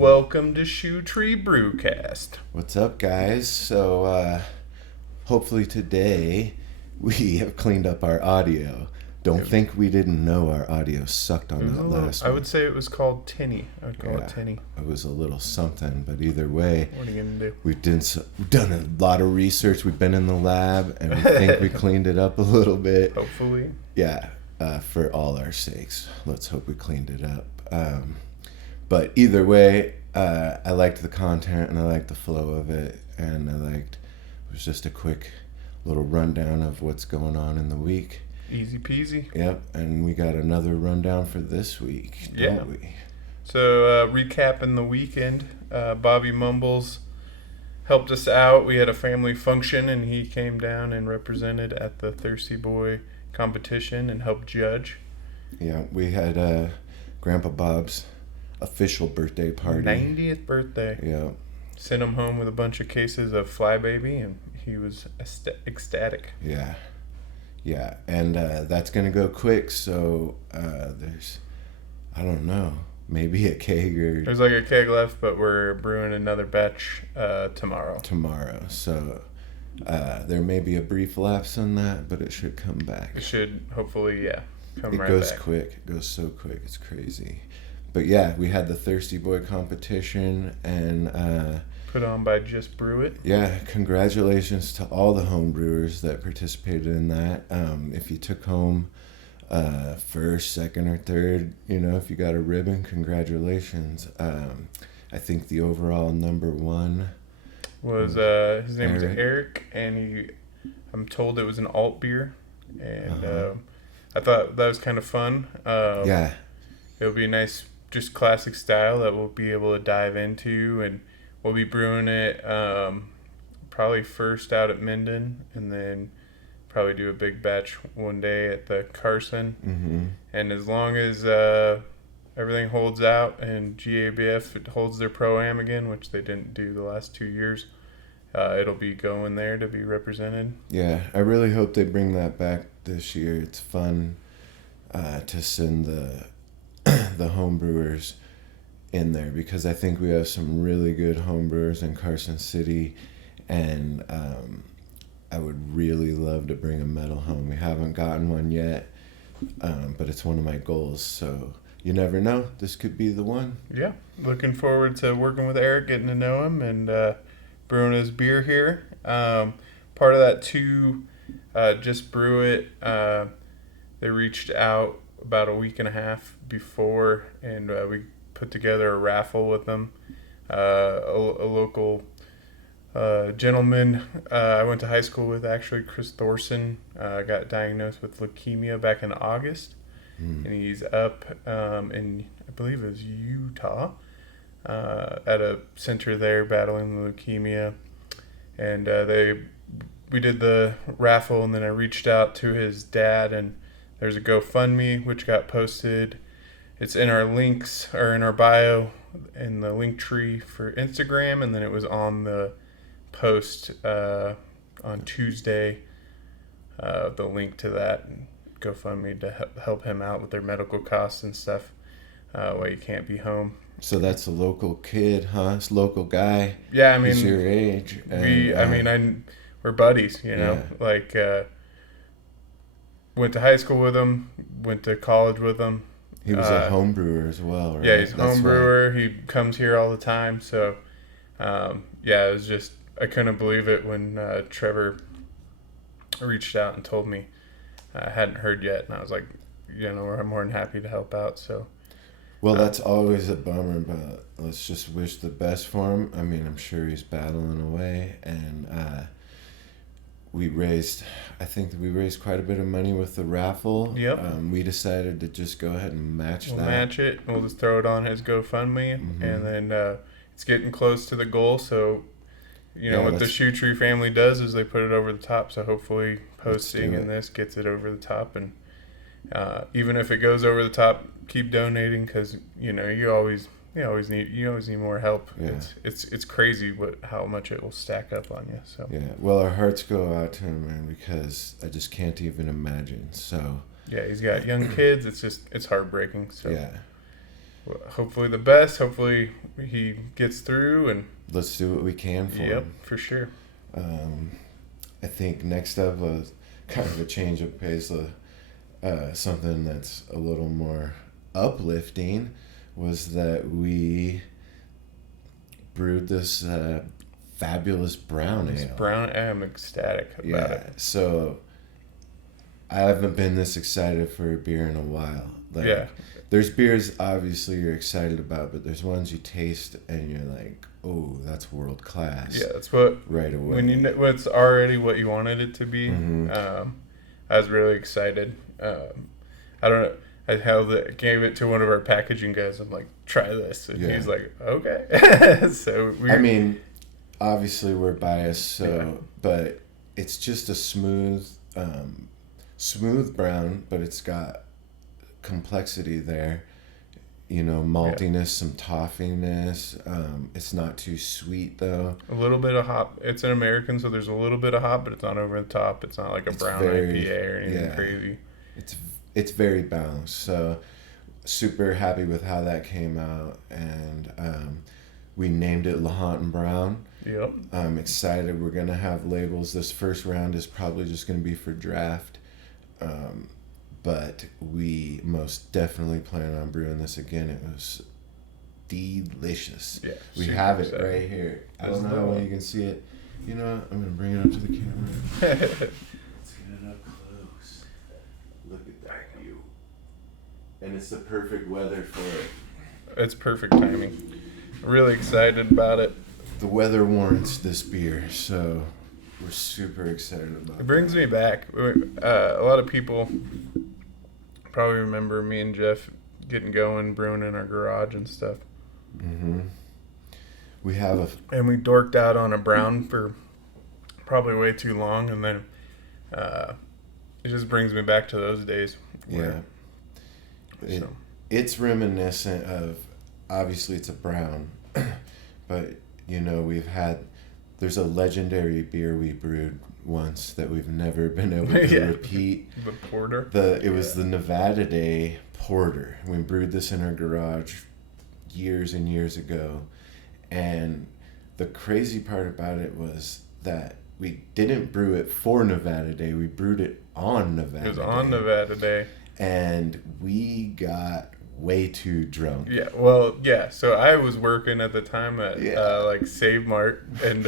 Welcome to Shoe Tree Brewcast. What's up, guys? So, hopefully today we have cleaned up our audio. Don't think we didn't know our audio sucked on that last one. I would say it was called tinny. I would call it tinny. It was a little something, but either way, What are you going to do? we've done a lot of research. We've been in the lab, and we think we cleaned it up a little bit. Hopefully. Yeah, for all our sakes. Let's hope we cleaned it up. But either way, I liked the content and I liked the flow of it, and it was just a quick little rundown of what's going on in the week. Easy peasy. Yep, and we got another rundown for this week, don't we? So, recapping the weekend, Bobby Mumbles helped us out. We had a family function, and he came down and represented at the Thirsty Boy competition and helped judge. Yeah, we had Grandpa Bob's official birthday party. 90th birthday. Yeah. Sent him home with a bunch of cases of Flybaby, and he was ecstatic. Yeah, and that's going to go quick, so there's, I don't know, maybe a keg or... There's like a keg left, but we're brewing another batch tomorrow. So there may be a brief lapse on that, but it should come back. It should, hopefully, come right back. It goes quick. It goes so quick. It's crazy. But yeah, we had the Thirsty Boy competition, and... put on by Just Brew It. Yeah, congratulations to all the home brewers that participated in that. If you took home first, second, or third, if you got a ribbon, congratulations. I think the overall number one was his name was Eric, and I'm told it was an alt beer, and I thought that was kind of fun. Yeah, it'll be a nice, just classic style that we'll be able to dive into, and we'll be brewing it probably first out at Minden, and then probably do a big batch one day at the Carson. Mm-hmm. And as long as everything holds out and GABF holds their Pro-Am again, which they didn't do the last 2 years, it'll be going there to be represented. Yeah, I really hope they bring that back this year. It's fun to send the home brewers in there, because I think we have some really good homebrewers in Carson City, and I would really love to bring a medal home. We haven't gotten one yet, but it's one of my goals, so you never know. This could be the one. Yeah, looking forward to working with Eric, getting to know him, and brewing his beer here. Part of that too, Just Brew It, they reached out about a week and a half before, and we put together a raffle with them. A local gentleman I went to high school with, actually, Chris Thorson, got diagnosed with leukemia back in August, and he's up in, I believe it was Utah, at a center there battling leukemia. And we did the raffle, and then I reached out to his dad, and there's a GoFundMe which got posted. It's in our links, or in our bio, in the link tree for Instagram, and then it was on the post on Tuesday, the link to that GoFundMe to help him out with their medical costs and stuff while you can't be home. So that's a local kid, huh? It's a local guy. Yeah, I mean, he's your age. And, we're buddies, Yeah. Like, went to high school with him, went to college with him. He was a home brewer as well, right? Yeah, he's a home brewer. He comes here all the time. So, it was just, I couldn't believe it when Trevor reached out and told me. I hadn't heard yet, and I was like, I'm more than happy to help out. So, well, that's always a bummer, but let's just wish the best for him. I mean, I'm sure he's battling away, and we raised quite a bit of money with the raffle. Yep. We decided to just go ahead and match that. Match it. We'll just throw it on his GoFundMe, and then it's getting close to the goal. So, what the Shoe Tree family does is they put it over the top. So hopefully, posting in this gets it over the top, and even if it goes over the top, keep donating, because you always need more help. Yeah. It's crazy how much it will stack up on you. So yeah, well, our hearts go out to him, man, because I just can't even imagine. So yeah, he's got young kids. It's heartbreaking. So yeah, hopefully the best. Hopefully he gets through, and let's do what we can for him. For sure. I think next up was kind of a change of pace. Something that's a little more uplifting was that we brewed this fabulous brown ale. I'm ecstatic about it. So I haven't been this excited for a beer in a while. There's beers obviously you're excited about, but there's ones you taste and you're like, oh, that's world class. Yeah, that's what right away. When you know it's already what you wanted it to be. I was really excited. I don't know. Gave it to one of our packaging guys. I'm like, try this, and he's like, okay. So obviously we're biased, but it's just a smooth brown, but it's got complexity there. Maltiness, some toffiness. It's not too sweet though. A little bit of hop. It's an American, so there's a little bit of hop, but it's not over the top. It's not like a brown IPA or anything crazy. It's very balanced. So super happy with how that came out, and we named it Lahontan Brown. Yep. I'm excited. We're gonna have labels. This first round is probably just gonna be for draft. But we most definitely plan on brewing this again. It was delicious. Yeah, we have it right here. I don't know how well you can see it. You know what? I'm going to bring it up to the camera. Let's get it up close. Look at that view. And it's the perfect weather for it. It's perfect timing. Really excited about it. The weather warrants this beer, so we're super excited about it. It brings me back. A lot of people probably remember me and Jeff getting going, brewing in our garage and stuff. Mm-hmm. And we dorked out on a brown for probably way too long, and then it just brings me back to those days. It's reminiscent of, obviously it's a brown, but there's a legendary beer we brewed once that we've never been able to repeat. The porter? It was the Nevada Day porter. We brewed this in our garage years and years ago. And the crazy part about it was that we didn't brew it for Nevada Day. We brewed it on Nevada Day. It was on Nevada Day. And we got way too drunk. So I was working at the time at Save Mart, and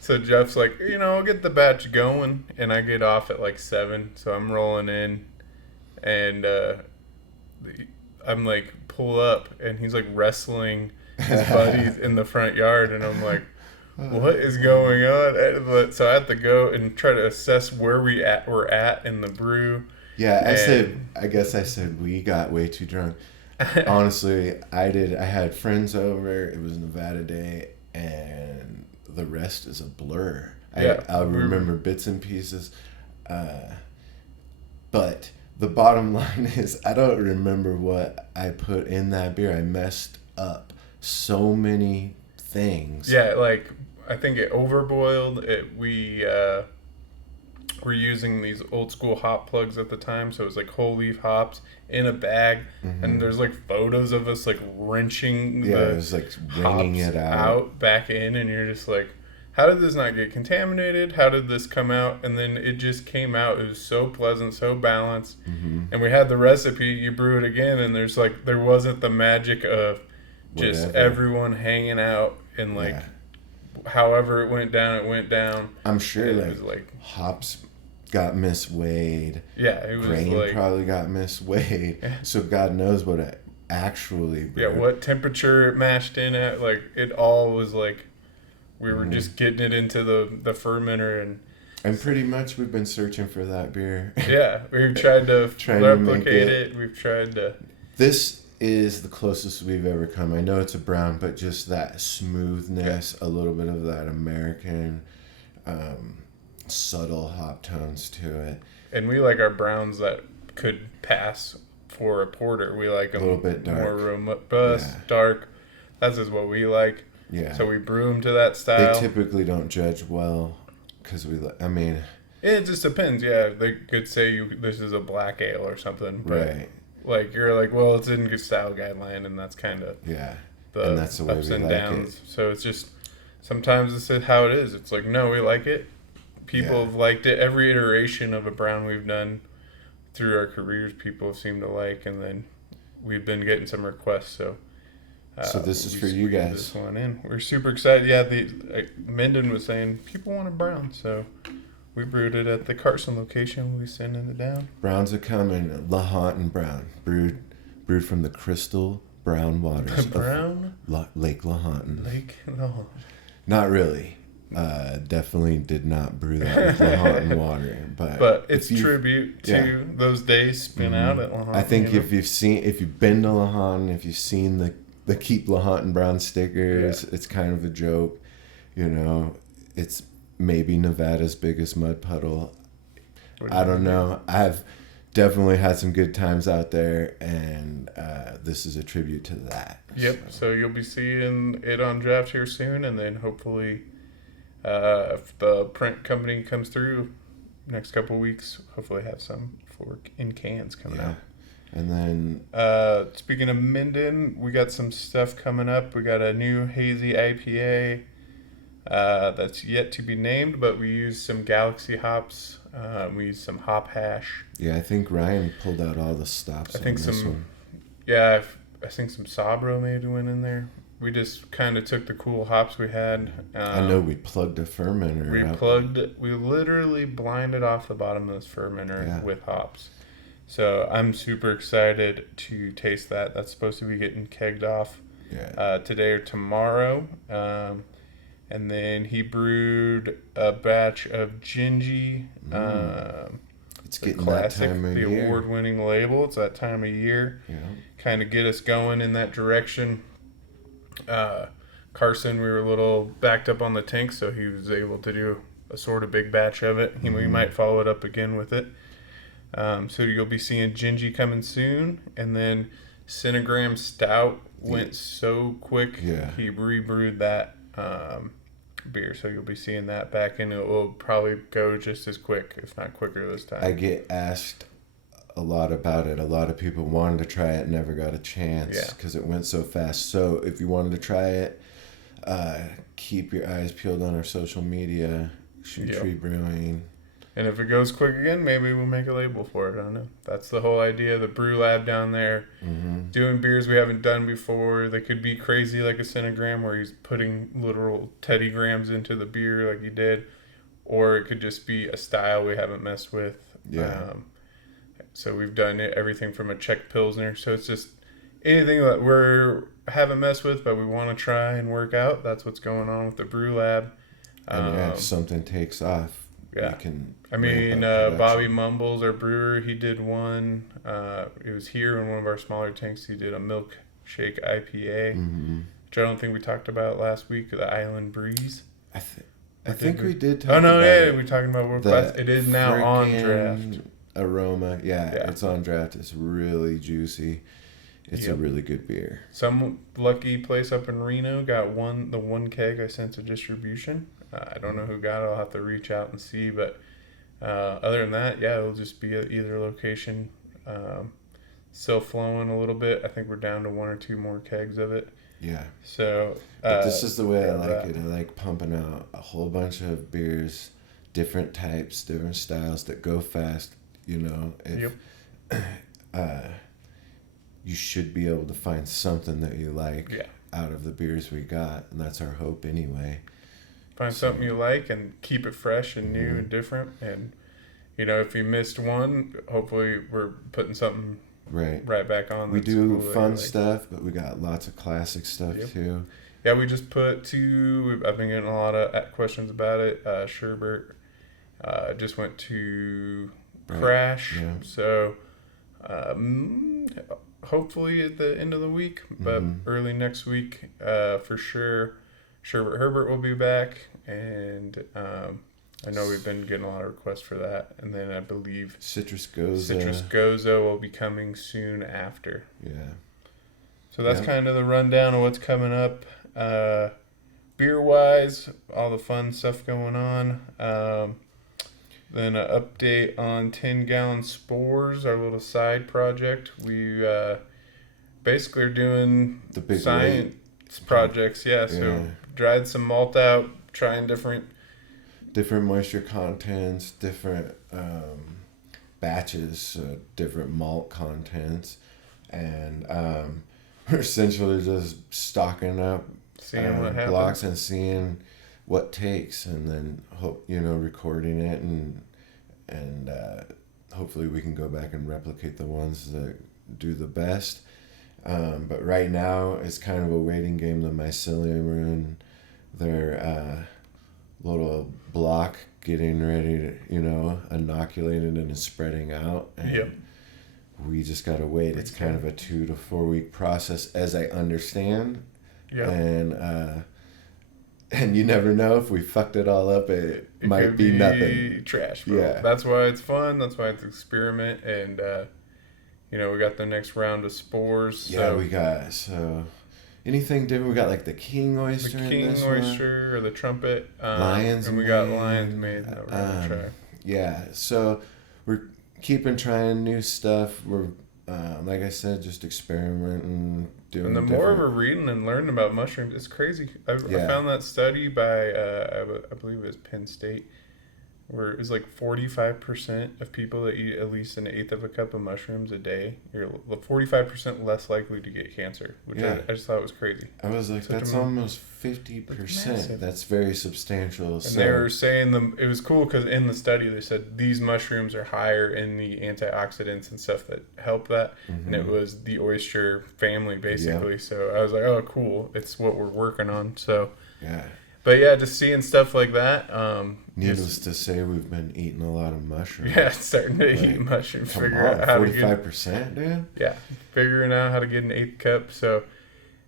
so Jeff's like, I'll get the batch going, and I get off at 7, so I'm rolling in, and I'm like, pull up, and he's like wrestling his buddies in the front yard, and I'm like, what is going on? So I have to go and try to assess where we're at in the brew. Yeah, I guess I said we got way too drunk. Honestly, I did. I had friends over. It was Nevada Day, and the rest is a blur. I remember bits and pieces. But the bottom line is, I don't remember what I put in that beer. I messed up so many things. Yeah, I think it overboiled. We were using these old school hop plugs at the time, so it was whole leaf hops in a bag, and there's photos of us wrenching it was wringing it out back in, and you're just like, how did this not get contaminated? How did this come out? And then it just came out. It was so pleasant, so balanced. And we had the recipe. You brew it again, and there wasn't the magic of just everyone hanging out and however it went down. I'm sure it was hops got misweighed. Yeah, it was grain probably got misweighed. So God knows what it actually brewed. Yeah, what temperature it mashed in at. It all was we were just getting it into the fermenter, and pretty much we've been searching for that beer. Yeah, we've tried to replicate it. We've tried to. This is the closest we've ever come. I know it's a brown, but just that smoothness, a little bit of that American subtle hop tones to it. And we like our browns that could pass for a porter. We like them a little bit dark, more robust, dark. That's just what we like. Yeah. So we brew them to that style. They typically don't judge well because it just depends. Yeah, they could say this is a black ale or something. But right. Like, you're like, well, it's in good style guideline, and that's kind of Yeah. the And that's the way ups we and like downs. it. So it's just, sometimes this is how it is. It's like, no, we like it. People Yeah. have liked it. Every iteration of a brown we've done through our careers, people have seemed to like, and then we've been getting some requests. So So this is we for you squeezed guys. this one in. We're super excited. Yeah, Minden was saying people want a brown, so we brewed it at the Carson location. We'll be sending it down. Browns are coming. Lahontan Brown. Brewed from the crystal brown waters Brown of Lake Lahontan. Lake. No. Not really. Definitely did not brew that with Lahontan water. But it's tribute to those days spent out at Lahontan. I think if you've been to Lahontan, if you've seen the Keep Lahontan Brown stickers, it's kind of a joke. You know, it's maybe Nevada's biggest mud puddle. I don't know. I've definitely had some good times out there, and this is a tribute to that. Yep. So you'll be seeing it on draft here soon, and then hopefully, if the print company comes through next couple of weeks, hopefully have some in cans coming out. And then speaking of Minden, we got some stuff coming up. We got a new Hazy Ipa that's yet to be named, but we used some Galaxy hops. We used some hop hash. Yeah, I think Ryan pulled out all the stops. I think on this one. Yeah, I think some Sabro maybe went in there. We just kind of took the cool hops we had. I know we plugged a fermenter. We literally blinded off the bottom of this fermenter with hops. So I'm super excited to taste that. That's supposed to be getting kegged off today or tomorrow. And then he brewed a batch of Gingy. It's getting classic, that time of year. The award-winning label. It's that time of year. Yeah. Kind of get us going in that direction. Carson, we were a little backed up on the tank, so he was able to do a sort of big batch of it. We might follow it up again with it. So you'll be seeing Gingy coming soon. And then Centigram Stout went so quick. Yeah. He rebrewed that beer, so you'll be seeing that back, and it will probably go just as quick, if not quicker this time. I get asked a lot about it. A lot of people wanted to try it, never got a chance because it went so fast. So if you wanted to try it, keep your eyes peeled on our social media, Shoe Tree Brewing. And if it goes quick again, maybe we'll make a label for it. I don't know. That's the whole idea. The brew lab down there, doing beers we haven't done before. They could be crazy like a Centigram where he's putting literal Teddy grams into the beer like he did. Or it could just be a style we haven't messed with. Yeah. So we've done everything from a Czech Pilsner. So it's just anything that we haven't messed with but we want to try and work out. That's what's going on with the brew lab. And if something takes off, we can... I mean, Bobby Mumbles, our brewer, he did one. It was here in one of our smaller tanks. He did a Milkshake Ipa, which I don't think we talked about last week, the Island Breeze. I think we did talk about we're talking about World Class. It is now on draft. Aroma, it's on draft. It's really juicy. It's a really good beer. Some lucky place up in Reno got the one keg I sent to distribution. I don't know who got it. I'll have to reach out and see. But other than that, it'll just be at either location. Still flowing a little bit. I think we're down to one or two more kegs of it. Yeah. So. But this is the way I like it. I like pumping out a whole bunch of beers, different types, different styles that go fast. You know, you should be able to find something that you like out of the beers we got, and that's our hope anyway. Find something you like and keep it fresh and new and different. And, you know, if you missed one, hopefully we're putting something right back on. We do fun stuff, but we got lots of classic stuff too. Yeah, we just put two. I've been getting a lot of questions about it. Sherbert just went to Crash. Yeah. So hopefully at the end of the week, but early next week for sure. Sherbert Herbert will be back, and I know we've been getting a lot of requests for that. And then I believe Citrus Goza will be coming soon after. Yeah. So that's kind of the rundown of what's coming up. Beer-wise, all the fun stuff going on. Then an update on 10-gallon spores, our little side project. We basically are doing The big science weight. projects. Yeah, so dried some malt out, trying different moisture contents, different batches, different malt contents, and we're essentially just stocking up seeing what happens. blocks and seeing what takes, and then recording it, and hopefully we can go back and replicate the ones that do the best. But right now it's kind of a waiting game. The mycelium are in their little block getting ready to, inoculated and is spreading out. And Yep. we just got to wait. It's kind of a 2 to 4 week process, as I understand. Yep. And you never know, if we fucked it all up, it might be nothing. Trash, bro. Yeah. That's why it's fun. That's why it's an experiment. And, we got the next round of spores. Yeah, so we got, anything different? We got like the king oyster the in king this oyster one. or the trumpet. Lion's and we got lion's mane that we're going to try. Yeah, so we're keeping trying new stuff. We're, like I said, just experimenting, doing. And the more we're reading and learning about mushrooms, it's crazy. I found that study by, I believe it was Penn State, where it was like 45% of people that eat at least an eighth of a cup of mushrooms a day, you're 45% less likely to get cancer, which I just thought was crazy. I was like, that's almost 50%. That's very substantial. And they were saying it was cool because in the study they said these mushrooms are higher in the antioxidants and stuff that help that, and it was the oyster family basically. So I was like, oh, cool, it's what we're working on. So yeah. But yeah, just seeing stuff like that. Needless to say, we've been eating a lot of mushrooms. Yeah, starting to eat mushrooms. Figure out how 45%, dude. Yeah, figuring out how to get an eighth cup. So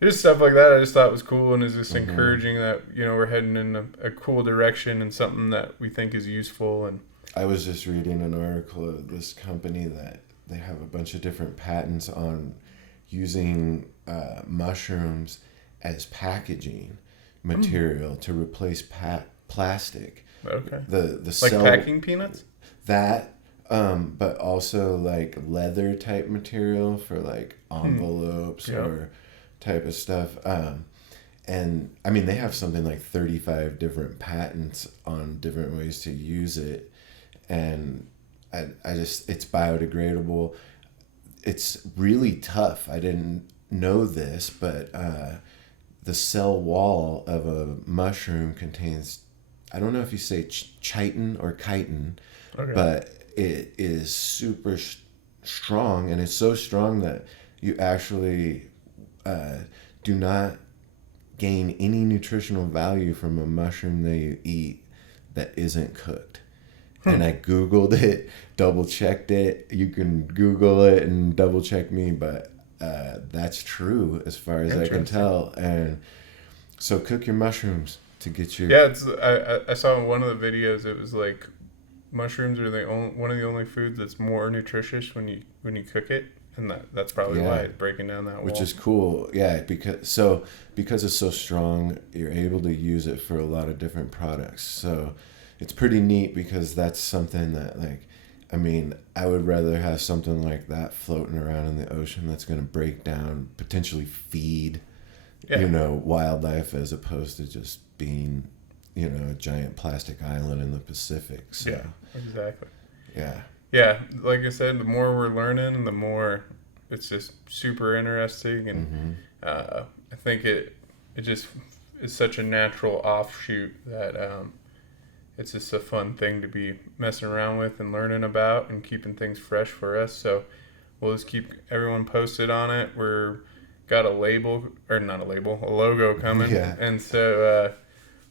just stuff like that I just thought was cool, and is just encouraging that we're heading in a cool direction and something that we think is useful. And I was just reading an article of this company that they have a bunch of different patents on using mushrooms as packaging material to replace plastic. Okay. The like cell, packing peanuts? That, but also like leather type material for like envelopes or type of stuff. And I mean, they have something like 35 different patents on different ways to use it. And I just, it's biodegradable. It's really tough. I didn't know this, but the cell wall of a mushroom contains, I don't know if you say chitin or chitin, but it is super strong, and it's so strong that you actually do not gain any nutritional value from a mushroom that you eat that isn't cooked. And I Googled it, double checked it. You can Google it and double check me, but that's true as far as I can tell. And so cook your mushrooms to get your... Yeah, I saw in one of the videos, it was like mushrooms are one of the only foods that's more nutritious when you cook it, and that's probably why it's breaking down that wall. Which is cool, because it's so strong, you're able to use it for a lot of different products. So it's pretty neat, because that's something that, like, I mean, I would rather have something like that floating around in the ocean that's going to break down, potentially feed, wildlife, as opposed to just being, a giant plastic island in the Pacific. So, yeah, exactly. Yeah. Yeah, like I said, the more we're learning, the more it's just super interesting, and I think it just is such a natural offshoot that it's just a fun thing to be messing around with and learning about and keeping things fresh for us. So we'll just keep everyone posted on it. Got a logo coming. Yeah. And so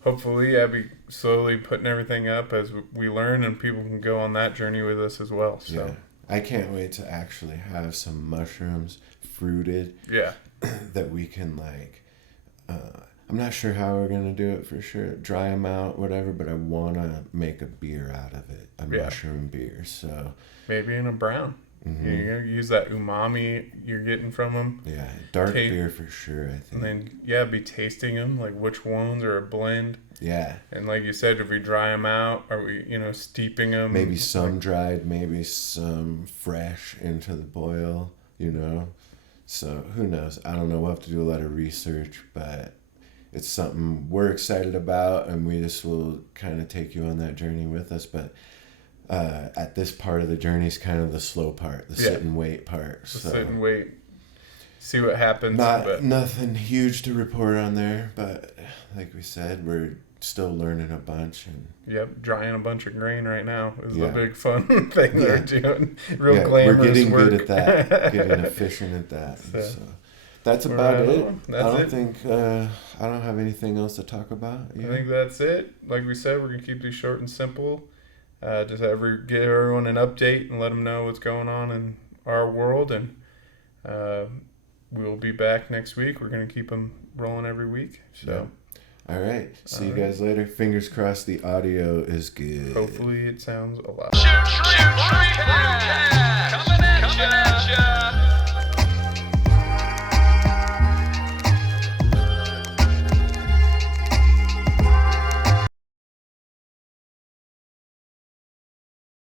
hopefully I'll be slowly putting everything up as we learn, and people can go on that journey with us as well. So yeah. I can't wait to actually have some mushrooms fruited. Yeah. That we can, like, I'm not sure how we're going to do it for sure. Dry them out, whatever, but I want to make a beer out of it. A mushroom beer. So maybe in a brown. Mm-hmm. You use that umami you're getting from them. Yeah, dark beer for sure, I think. And then, be tasting them, like which ones are a blend. Yeah. And like you said, if we dry them out, are we, steeping them? Maybe some dried, maybe some fresh into the boil, So who knows? I don't know. We'll have to do a lot of research, but it's something we're excited about, and we just will kind of take you on that journey with us. But at this part of the journey is kind of the slow part, the sit and wait part. Sit and wait. See what happens. Nothing huge to report on there, but like we said, we're still learning a bunch. And drying a bunch of grain right now is the big fun thing they're doing. Real glamorous we're getting work. good at that, getting efficient at that. So that's about it. I don't have anything else to talk about. I think that's it. Like we said, we're going to keep these short and simple. Just give everyone an update and let them know what's going on in our world. And we'll be back next week. We're going to keep them rolling every week. So. All right. See you guys later. Fingers crossed the audio is good. Hopefully it sounds a lot. Coming at ya.